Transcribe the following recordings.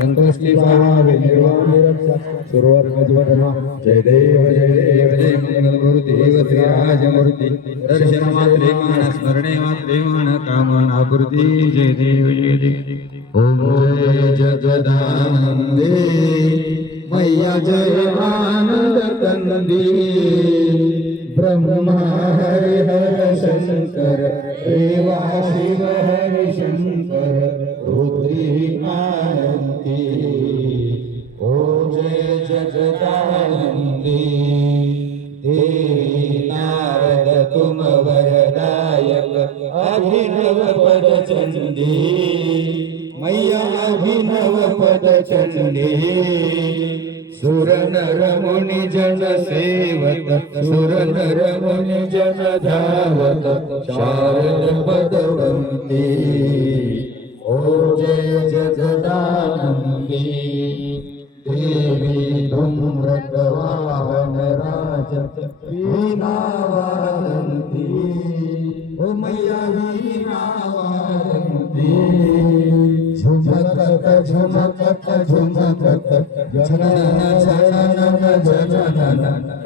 संतोष्टी पावावे निर्वाणी रक्षा सुरवर्णज्वरमा जय देव जय मंगलमूर्ती देव श्रीराजमूर्ती दर्शन मात्रे मान स्मरणे मात्रे मान कामनापूर्ती जय देव ओम जय जगदानंदे मैया जय आनंद कंदी ब्रह्मा हरि हर शंकर देवा शिव हरि शंकर रुद्री आनंदी ओ जय जगदानंदी देवी नारद तुम वरदायक अभिनव पद चंडी मैया अभिनव पद चंडी सुर नर मुनि जन सेवक सुर नर मुनि जन धावत शारद पदवंती ओ जय जगदानंदी देवी धूम्रक वाहन राज वीणा वादंती ओ मैया वीणा वादंती झुमकत झुमकत झुमकत जनन जनन जनन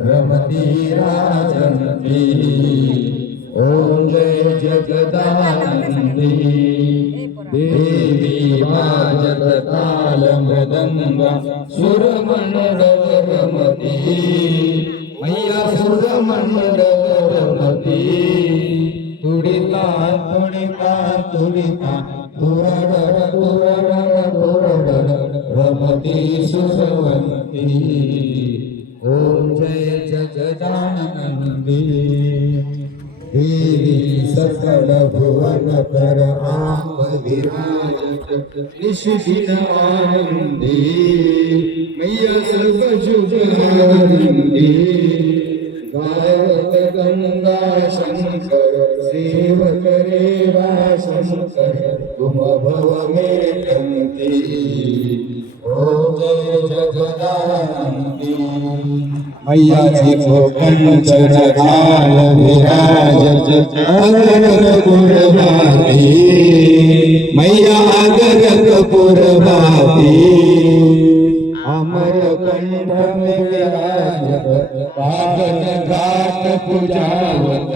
रमती राजंती ओम जय जगदानंदी देवी वाजत ताल मृदंगा सुर मंडल रमती मैया सुर मंडल रमती तुडिता तुडिता तुडिता तुरडर तुरडर तुरडर रमती सुरवंती ओम जय जगदानंदी देवी सकल भुवन कर आंब विराजत निशिदिन आनंदी मैया सर्व जुग आनंदी गायत गंगा शंकर सेवक रेवा शंकर तुम भव मेरे कंती ओ जय जगदानंदी मैया जी को पंचरहाल विराजत अगर पुरभाती मैया अगर पुरभाती अमर कंठ में विराजत पावन घाट पूजावत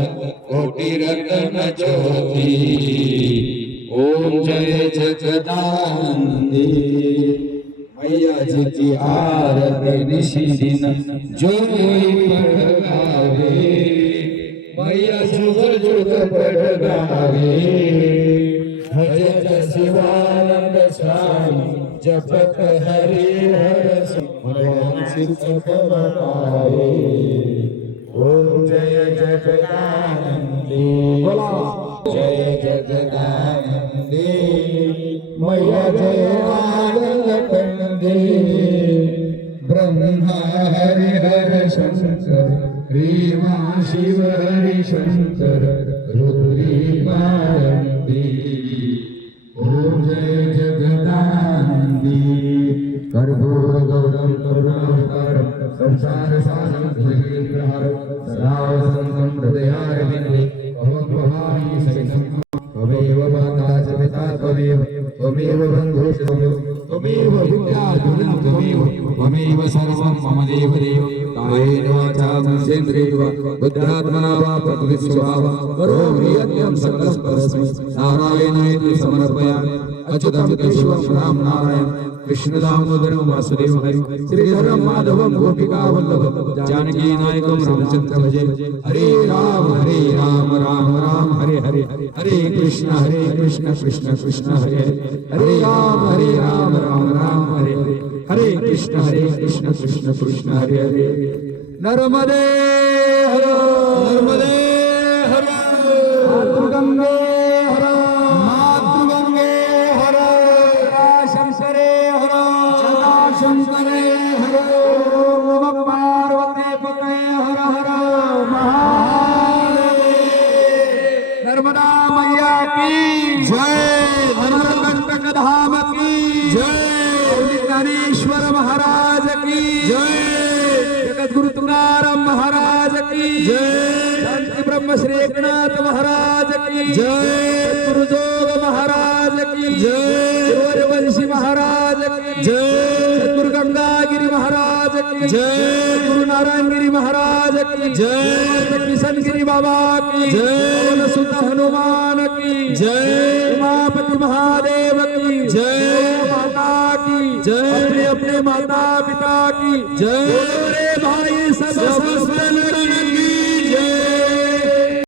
कोटि रत्न ज्योति ओम जय जगदानंदी मैया जी की आरती निशिदिन जो कोई पढ़ गावे मैया जुग जुग पढ़ गावे भजत शिवानंद स्वामी जपत हरि हर मन सिद्ध बनाए ओम जय जगदानंदी जय जगदानंदी मैया जय आनंद कंदी ब्रह्मा हरि हर शंकर रीमा शिव हरि शंकर रुद्री मारंदी ओम जय जगदानंदी कर्पूर गौरम करुणावतारम संसार सारं भुजगेन्द्रहारं सदा वसन्तं हृदयारविन्दे अहं भवामि सहितं त्वमेव माता च पिता त्वमेव त्वमेव बन्धुश्च त्वमेव विद्याधुनं त्वमेव सर्वं मम देवदेव कायेन वाचा मनसेन्द्रियैः वा बुद्ध्यात्मना वा प्रकृतिस्वभावा वा करोमि यत्नं सकलस्परस्मै नारायणाय समर्पयामि अच्युतं केशवं राम नारायण कृष्ण दामोदरं वासुदेव हरि श्रीधरं माधवं गोपिका वल्लभं जानकी नायकं रामचंद्र भजे हरे राम राम राम हरे हरे हरे कृष्ण कृष्ण कृष्ण हरे हरे राम राम हरे हरे कृष्ण कृष्ण कृष्ण हरे हरे नर्मदे हर नर्मदे हर मातृगंगे हर मातृगंगे हर शंकरे हर शंकरे हर नमः पार्वती पते हर हर महादेव नर्मदा मैया की जय अमरकंटक धाम की जय ज्ञानेश्वर महाराज की जय जगद्गुरु तुकाराम महाराज की जय शांति ब्रह्म श्री एकनाथ महाराज की जय गुरुजोग महाराज की जय जय गुरु गंगागिरी महाराज की जय गुरु नारायण गिरी महाराज की जय किशन गिरी बाबा की जय सुत हनुमान की जय उमापति महादेव की जय माता की जय अपने अपने माता पिता की जय